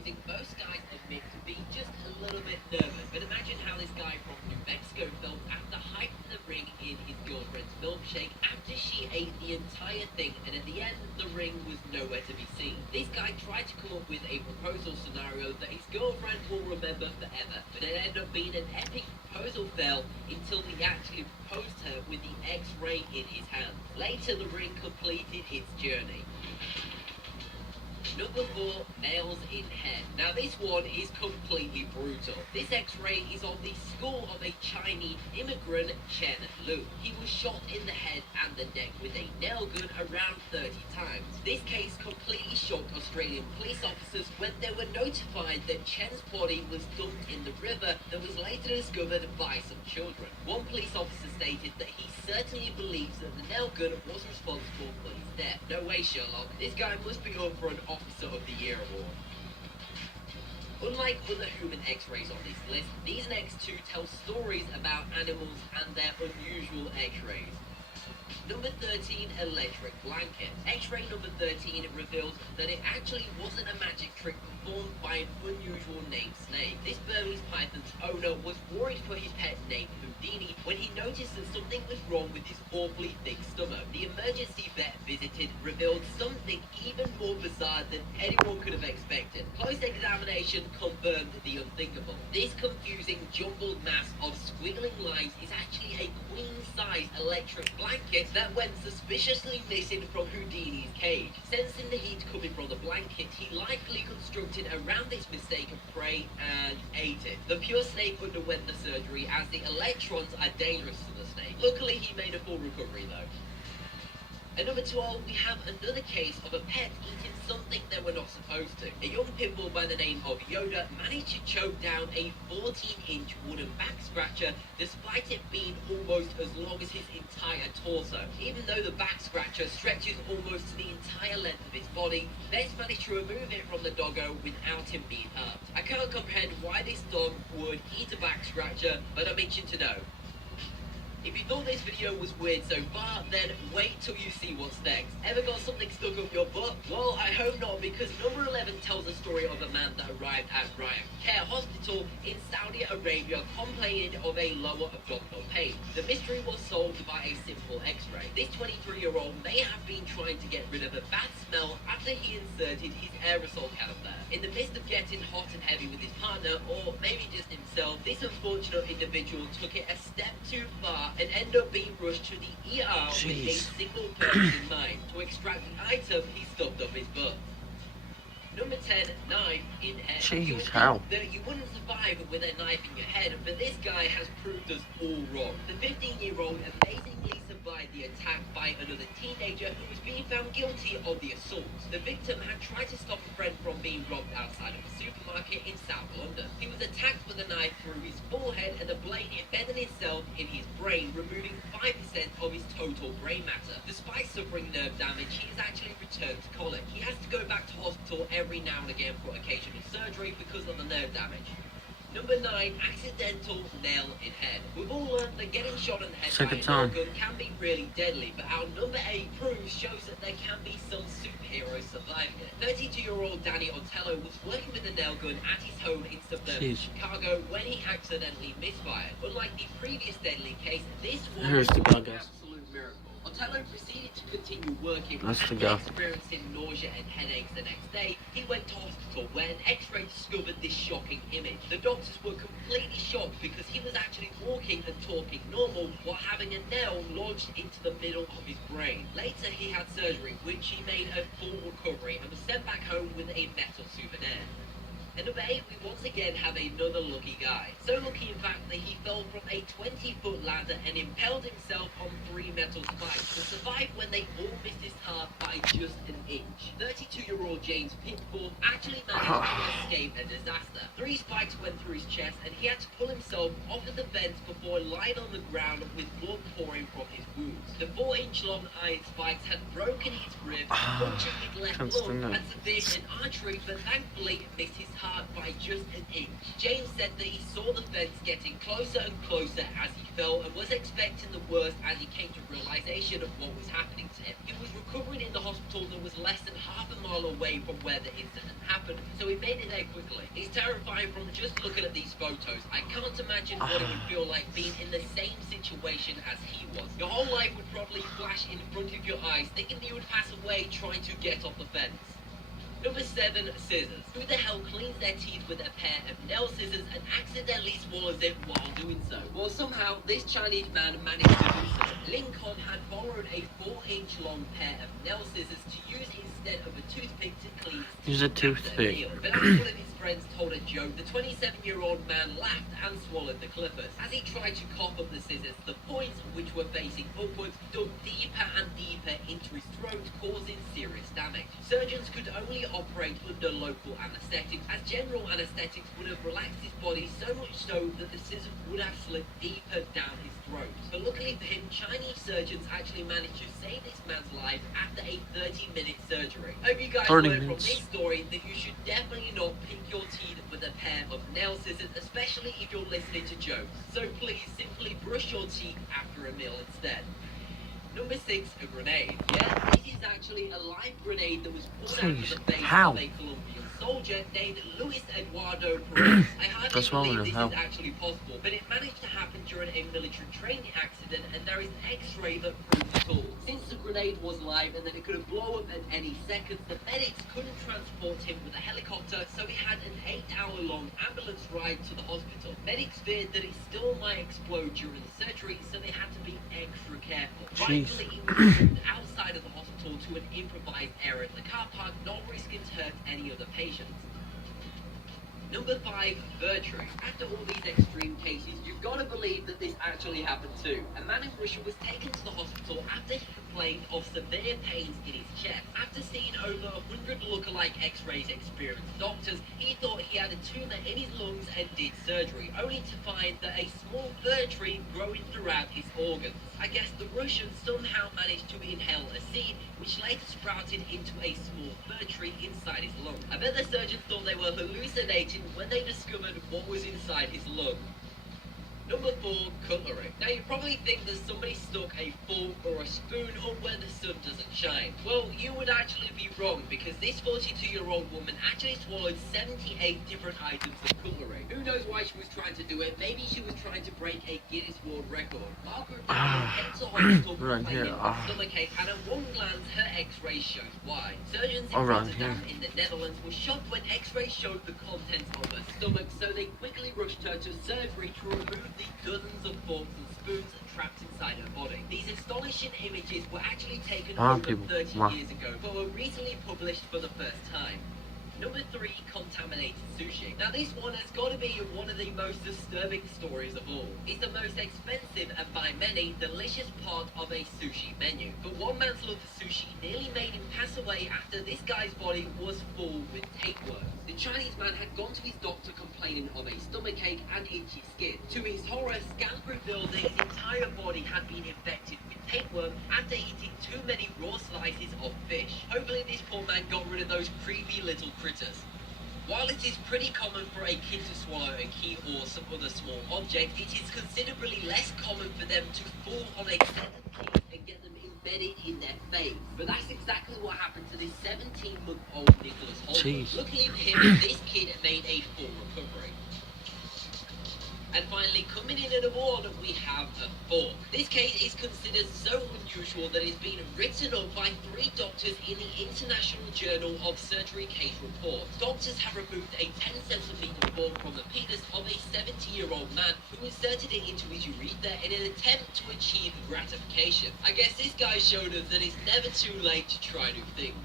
posing, most guys admit to being just a little bit nervous. But imagine how this guy from New Mexico felt after hyping the ring in his girlfriend's milkshake after she ate the entire thing, and at the end, the ring was nowhere to be seen. This guy tried to come up with a proposal scenario that his girlfriend will remember forever, but it ended up being an epic proposal fail until he actually proposed her with the X-ray in his hand. Later, the ring completed its journey. Number 4, nails in head. Now this one is completely brutal. This X-ray is of the skull of a Chinese immigrant, Chen Lu. He was shot in the head and the neck with a nail gun around 30 times. This case completely shocked Australian police officers when they were notified that Chen's body was dumped in the river that was later discovered by some children. One police officer stated that he certainly believes that the nail gun was responsible for his death. No way, Sherlock. This guy must be up for an Officer of the Year award. Unlike other human X-rays on this list, these next two tell stories about animals and their unusual X-rays. Number 13, electric blanket. X-ray number 13 reveals that it actually wasn't a magic trick performed by an unusual named snake. This Burmese python's owner was worried for his pet named Houdini when he noticed that something was wrong with his awfully thick stomach. The emergency vet visited revealed something even more bizarre than anyone could have expected. Close examination confirmed the unthinkable. This confusing jumbled mass of squiggling lines is actually a queen-size electric blanket that went suspiciously missing from Houdini's cage. Sensing the heat coming from the blanket, he likely constructed around this mistaken prey and ate it. The pure snake underwent the surgery as the electrons are dangerous to the snake. Luckily, he made a full recovery though. At number 12, we have another case of a pet eating something they were not supposed to. A young pit bull by the name of Yoda managed to choke down a 14-inch wooden back scratcher despite it being almost as long as his entire torso. Even though the back scratcher stretches almost to the entire length of his body, vets managed to remove it from the doggo without him being hurt. I can't comprehend why this dog would eat a back scratcher, but I'm itching to know. If you thought this video was weird so far, then wait till you see what's next. Ever got something stuck up your butt? Well, I hope not, because number 11 tells the story of a man that arrived at Raya Care Hospital in Saudi Arabia complaining of a lower abdominal pain. The mystery was solved by a simple X-ray. This 23-year-old may have been trying to get rid of a bad smell after he inserted his aerosol can up there. In the midst of getting hot and heavy with his partner, or maybe just himself, this unfortunate individual took it a step too far and end up being rushed to the ER with a single purpose in mind, to extract the item he stuffed up his butt. Number 10, knife in head. Jeez, how? That you wouldn't survive with a knife in your head, but this guy has proved us all wrong. The 15-year-old amazingly survived the attack by another teenager who was being found guilty of the assaults. The victim had tried to stop a friend from being robbed outside of a supermarket in South London. He was attacked with a knife through his forehead, and the blade embedded itself in his brain, removing 5% of his total brain matter. Despite suffering nerve damage, he has actually returned to college. He has to go back to hospital every now and again for occasional surgery because of the nerve damage. Number 9, accidental nail in head. We've all learned that getting shot in the head by a nail gun can be really deadly, but our number 8 proof shows that there can be some superheroes surviving it. 32-year-old Danny Otello was working with a nail gun at his home in suburban Chicago when he accidentally misfired. Unlike the previous deadly case, this was an absolute miracle. Otello proceeded to continue working, experiencing nausea and headaches the next day. He went to hospital where an X-ray discovered this shocking image. The doctors were completely shocked because he was actually walking and talking normal while having a nail launched into the middle of his brain. Later he had surgery, which he made a full recovery and was sent back home with a metal souvenir. At number 8, we once again have another lucky guy. So lucky, in fact, that he fell from a 20-foot ladder and impaled himself on 3 metal spikes to survive when they all missed his heart by just an inch. 32-year-old James Pitbull actually managed to escape a disaster. 3 spikes went through his chest and he had to pull himself off of the vents before lying on the ground with blood pouring from his wounds. The 4-inch long iron spikes had broken his ribs, punctured his left lung, and severed an artery, but thankfully missed his car by just an inch. James said that he saw the fence getting closer and closer as he fell and was expecting the worst as he came to realization of what was happening to him. He was recovering in the hospital that was less than half a mile away from where the incident happened, so he made it there quickly. It's terrifying from just looking at these photos. I can't imagine what it would feel like being in the same situation as he was. Your whole life would probably flash in front of your eyes, thinking that you would pass away trying to get off the fence. Number 7, scissors. Who the hell cleans their teeth with a pair of nail scissors and accidentally swallows it while doing so? Well, somehow this Chinese man managed to do so. Lincoln had borrowed a 4-inch long pair of nail scissors to use instead of a toothpick to clean his teeth. Use a toothpick. But as one of his friends told a joke, the 27-year-old man laughed and swallowed the clippers. As he tried to cough up the scissors, the points, which were facing upwards, dug deeper and deeper into his throat, causing serious damage. Surgeons could only operate under local anesthetics, as general anesthetics would have relaxed his body so much so that the scissors would have slipped deeper down his throat. But luckily for him, Chinese surgeons actually managed to save this man's life after a 30-minute surgery. I hope you guys learned from this story that you should definitely not pick your teeth with a pair of nail scissors, especially if you're listening to jokes. So please simply brush your teeth after a meal instead. Number 6, a grenade. Yeah, this is actually a live grenade that was pulled out of the face of a Colombian soldier named Luis Eduardo Perez. I hardly believe this is actually possible, but it managed to happen during a military training accident, and there is an X-ray that proves it all. Since the grenade was live and that it could blow up at any second, the medics couldn't transport him with a helicopter, so he had an 8-hour-long ambulance ride to the hospital. Medics feared that it still might explode during the surgery, so they had to be extra careful. Rightfully, it was moved outside of the hospital to an improvised area in the car park, not risking to hurt any other patients. Number 5, Vertru. After all these extreme cases, you've got to believe that this actually happened too. A man in Russia was taken to the hospital after he complained of severe pains in his chest. After seeing over 100 lookalike x-rays experienced doctors, he thought he had a tumor in his lungs and did surgery, only to find that a small fir tree growing throughout his organs. I guess the Russians somehow managed to inhale a seed, which later sprouted into a small fir tree inside his lung. I bet the surgeons thought they were hallucinating when they discovered what was inside his lung. Number 4, cutlery. Now you probably think that somebody stuck a fork or a spoon up where the sun doesn't shine. Well, you would actually be wrong, because this 42-year-old woman actually swallowed 78 different items of cutlery. Who knows why she was trying to do it? Maybe she was trying to break a Guinness World Record. Margaret came to hospital complaining of stomachache, and at one glance her x-ray shows why. Surgeons in Rotterdam in the Netherlands were shocked when x-rays showed the contents of her stomach, so they quickly rushed her to surgery to remove the dozens of forks and spoons trapped inside her body. These astonishing images were actually taken over 30 years ago, but were recently published for the first time. Number 3, contaminated sushi. Now this one has got to be one of the most disturbing stories of all. It's the most expensive and by many delicious part of a sushi menu. But one man's love for sushi nearly made him pass away after this guy's body was full with tapeworms. The Chinese man had gone to his doctor complaining of a stomachache and itchy skin. To his horror, scans revealed that his entire body had been infected with tapeworm after eating too many raw slices of fish. Hopefully this poor man got rid of those creepy little critters. While it is pretty common for a kid to swallow a key or some other small object, it is considerably less common for them to fall on a set of keys and get them embedded in their face. But that's exactly what happened to this 17-month-old Nicholas Holbrook. Luckily for him, this kid made a full recovery. And finally, coming in at number 1, we have a fork. This case is considered so unusual that it's been written up by 3 doctors in the International Journal of Surgery Case Report. Doctors have removed a 10cm fork from the penis of a 70-year-old man who inserted it into his urethra in an attempt to achieve gratification. I guess this guy showed us that it's never too late to try new things.